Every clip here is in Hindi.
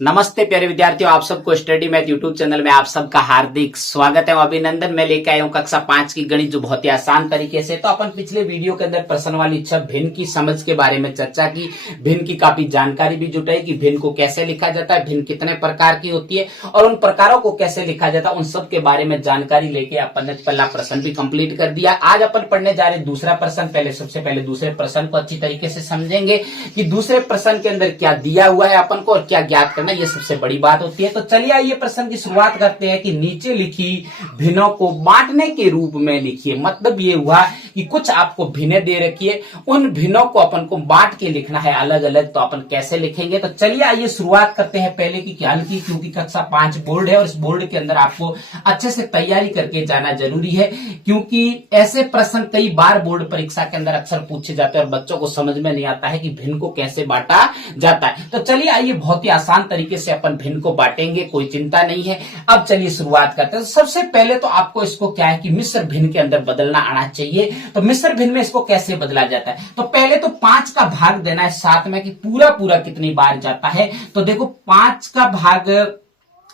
नमस्ते प्यारे विद्यार्थियों, आप सबको स्टडी मैथ यूट्यूब चैनल में आप सबका हार्दिक स्वागत है। अभिनंदन। मैं लेकर आया हूं कक्षा 5 की गणित, जो बहुत ही आसान तरीके से। तो अपन पिछले वीडियो के अंदर प्रश्न वाली छह भिन्न की समझ के बारे में चर्चा की, भिन्न की काफी जानकारी भी जुटाई कि भिन्न को कैसे लिखा जाता है, भिन्न कितने प्रकार की होती है और उन प्रकारों को कैसे लिखा जाता है, उन सब के बारे में जानकारी लेके अपन ने पहला प्रश्न भी कंप्लीट कर दिया। आज अपन पढ़ने जा रहे दूसरा प्रश्न। सबसे पहले दूसरे प्रश्न को अच्छी तरीके से समझेंगे कि दूसरे प्रश्न के अंदर क्या दिया हुआ है अपन को और क्या ज्ञात करना, ये सबसे बड़ी बात होती है। तो चलिए आइए प्रश्न की शुरुआत करते हैं कि नीचे लिखी भिन्नों को बांटने के रूप में लिखिए। मतलब ये हुआ कि कुछ आपको भिन्नें दे रखी है, उन भिन्नों को अपन को बांट के लिखना है अलग अलग। तो अपन कैसे लिखेंगे, तो चलिए आइए शुरुआत करते हैं पहले की ख्याल की, क्योंकि कक्षा 5 बोर्ड है और इस बोर्ड के अंदर आपको अच्छे से तैयारी करके जाना जरूरी है, क्योंकि ऐसे प्रश्न कई बार बोर्ड परीक्षा के अंदर अक्सर पूछे जाते हैं और बच्चों को समझ में नहीं आता है कि भिन्न को कैसे बांटा जाता है। तो चलिए आइए बहुत ही आसान तरीके से अपन भिन्न को बांटेंगे, कोई चिंता नहीं है। अब चलिए शुरुआत करते हैं। सबसे पहले तो आपको इसको क्या है कि मिश्र भिन्न के अंदर बदलना आना चाहिए। तो मिश्र भिन्न में इसको कैसे बदला जाता है, तो पहले तो 5 का भाग देना है 7 में कि पूरा पूरा कितनी बार जाता है। तो देखो 5 का भाग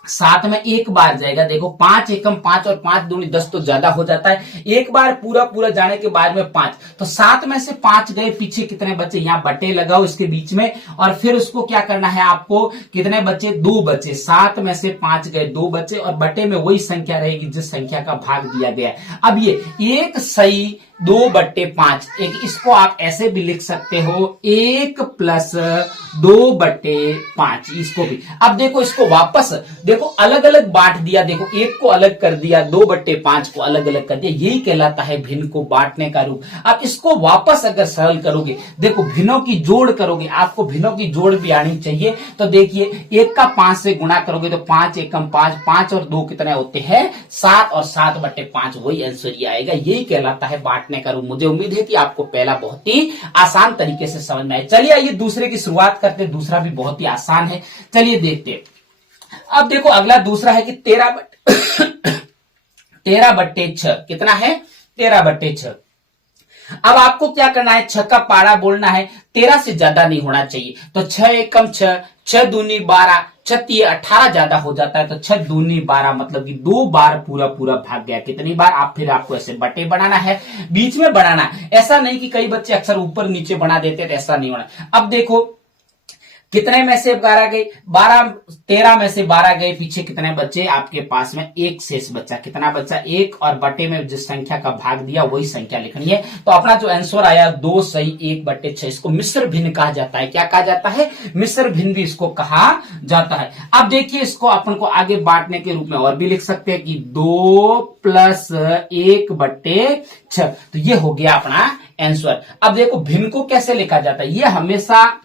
7 में एक बार जाएगा। देखो 5 एकम 5 और 5 दूनी 10 तो ज्यादा हो जाता है। एक बार पूरा पूरा जाने के बाद में 5, तो 7 में से 5 गए, पीछे कितने बचे, यहाँ बटे लगाओ इसके बीच में और फिर उसको क्या करना है आपको, कितने बचे, 2 बचे। 7 में से 5 गए, 2 बचे और बटे में वही संख्या रहेगी जिस संख्या का भाग दिया गया है। अब ये 1 सही 2/5, एक इसको आप ऐसे भी लिख सकते हो 1 + 2/5, इसको भी। अब देखो इसको वापस देखो अलग अलग बांट दिया। देखो 1 को अलग कर दिया, 2/5 को अलग अलग कर दिया, यही कहलाता है भिन्न को बांटने का रूप। अब इसको वापस अगर सरल करोगे, देखो भिन्नों की जोड़ करोगे, आपको भिन्नों की जोड़ भी आनी चाहिए। तो देखिए 1 का 5 से गुणा करोगे तो 5 एकम 5, 5 और 2 कितने होते हैं 7 और 7/5, वही आंसर ये आएगा। यही कहलाता है बांटने का रूप। मुझे उम्मीद है कि आपको पहला बहुत ही आसान तरीके से समझ में आए। चलिए आइए दूसरे की शुरुआत करते हैं। दूसरा भी बहुत ही आसान है, चलिए देखते हैं। अब देखो अगला दूसरा है कि 13/6 कितना है, 13/6। अब आपको क्या करना है, 6 का पारा बोलना है, 13 से ज्यादा नहीं होना चाहिए। तो 6 एकम 6, 6 दूनी 12, 6 तिये 18 ज्यादा हो जाता है। तो 6 दूनी 12, मतलब कि 2 बार पूरा पूरा भाग गया। कितनी बार, आप फिर आपको ऐसे बटे बनाना है, बीच में बनाना। ऐसा नहीं कि कई बच्चे अक्सर ऊपर नीचे बना देते हैं, तो ऐसा नहीं होना। अब देखो कितने में से 12 गए, 13 में से 12 गए, पीछे कितने बच्चे आपके पास में, 1 शेष बच्चा। कितना बच्चा, 1, और बटे में जिस संख्या का भाग दिया वही संख्या लिखनी है। तो अपना जो आंसर आया 2 सही 1/6, इसको मिश्र भिन्न कहा जाता है। क्या कहा जाता है, मिश्र भिन्न भी इसको कहा जाता है। अब देखिए इसको अपन को आगे बांटने के रूप में और भी लिख सकते हैं कि 2 + 1/6। तो ये हो गया अपना आंसर। अब देखो भिन्न को कैसे लिखा जाता है, ये हमेशा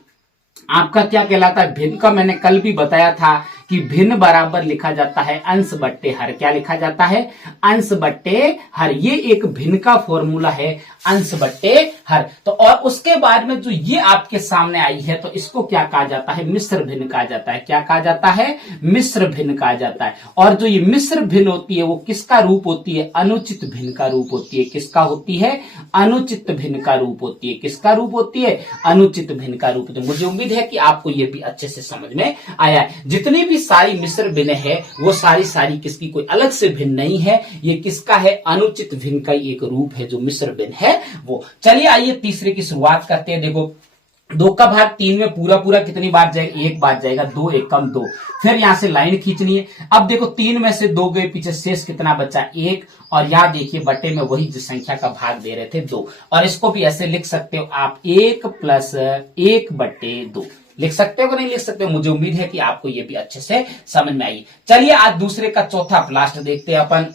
आपका क्या कहलाता है, भिन्न का मैंने कल भी बताया था कि भिन्न बराबर लिखा जाता है अंश बट्टे हर। क्या लिखा जाता है, अंश बट्टे हर। ये एक भिन्न का फॉर्मूला है, अंश बट्टे हर। तो और उसके बाद में जो ये आपके सामने आई है, तो इसको क्या कहा जाता है, मिश्र भिन्न कहा जाता है। क्या कहा जाता है, मिश्र भिन्न कहा जाता है। और जो ये मिश्र भिन्न होती है वो किसका रूप होती है, अनुचित भिन्न का रूप होती है। किसका होती है, अनुचित भिन्न का रूप होती है। किसका रूप होती है, अनुचित भिन्न का रूप होती है। मुझे उम्मीद है कि आपको ये भी अच्छे से समझ में आया है। जितनी भी सारी मिश्र भिन्न है वो सारी किसकी, कोई अलग से भिन्न नहीं है, ये किसका है, अनुचित भिन्न का एक रूप है जो मिश्र भिन्न है वो। चलिए आइए तीसरे की शुरुआत करते हैं। देखो 2 का भाग 3 में पूरा पूरा कितनी बार जाएगा, 1 बार जाएगा। 2 एकम 2, फिर यहां से लाइन खींचनी है। अब देखो 3 में से 2 गए, पीछे शेष कितना बचा, 1, और यहां देखिए बटे में वही जिस संख्या का भाग दे रहे थे 2। और इसको भी ऐसे लिख सकते हो आप 1 + 1/2 लिख सकते हो कि नहीं लिख सकते हो। मुझे उम्मीद है कि आपको ये भी अच्छे से समझ में आई। चलिए आज दूसरे का चौथा लास्ट देखते हैं अपन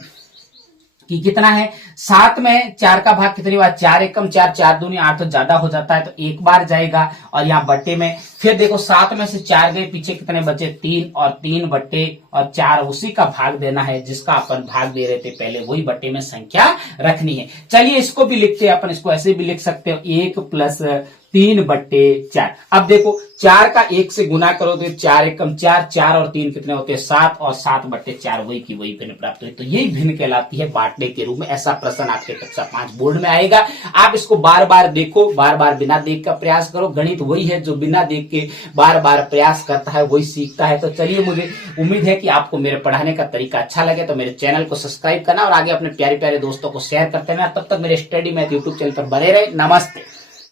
कि कितना है। 7 में 4 का भाग कितनी बार, 4 एकम 4, 4 दूनी 8, तो ज्यादा हो जाता है, तो 1 बार जाएगा। और यहाँ बट्टे में फिर देखो 7 में से 4 गए, पीछे कितने बचे, 3, और 3/4 उसी का भाग देना है जिसका अपन भाग दे रहे थे पहले, वही बट्टे में संख्या रखनी है। चलिए इसको भी लिखते हैं अपन, इसको ऐसे भी लिख सकते हो 1 + 3/4। अब देखो 4 का 1 से गुना करो तो 4 एकम 4, 4 और 3 कितने होते हैं 7, और 7/4 वही की वही भिन्न प्राप्त हुई। तो यही भिन्न कहलाती है बांटने के रूप में। ऐसा प्रश्न आपके कक्षा 5 बोर्ड में आएगा। आप इसको बार बार देखो, बार बार बिना देख का प्रयास करो। गणित वही है जो बिना देख के बार बार प्रयास करता है वही सीखता है। तो चलिए, मुझे उम्मीद है कि आपको मेरे पढ़ाने का तरीका अच्छा लगे तो मेरे चैनल को सब्सक्राइब करना और आगे अपने प्यारे प्यारे दोस्तों को शेयर करते रहना। तब तक मेरे स्टडी मैथ यूट्यूब चैनल पर बने रहे। नमस्ते।